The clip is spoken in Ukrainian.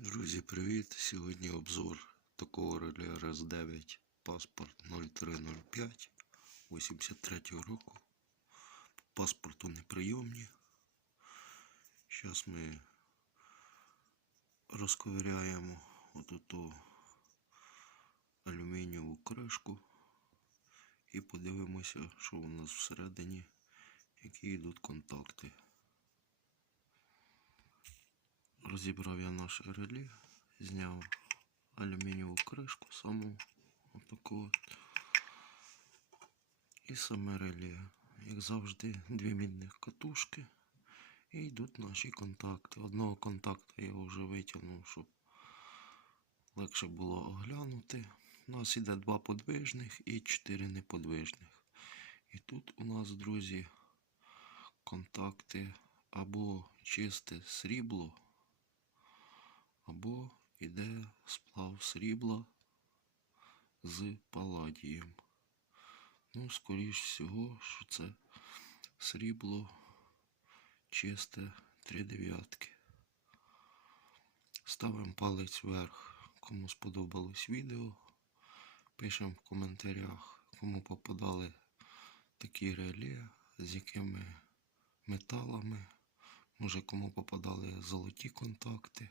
Друзі, привіт! Сьогодні обзор такого реле RS9 паспорт 0305 83 року. По паспорту неприйомні. Зараз ми розковиряємо отуту алюмінієву кришку і подивимося, що у нас всередині, які йдуть контакти. Розібрав я наше реле, зняв алюмінієву кришку саму отаку от. І саме реле. Як завжди, дві мідних катушки. І йдуть наші контакти. Одного контакта я вже витягнув, щоб легше було оглянути. У нас іде два подвижних і чотири неподвижних. І тут у нас, друзі, контакти або чисте срібло, або йде сплав срібла з паладієм. Ну, скоріш всього, що це срібло чисте три дев'ятки. Ставимо палець вверх, кому сподобалось відео. Пишемо в коментарях, кому попадали такі реле, з якими металами. Може кому попадали золоті контакти.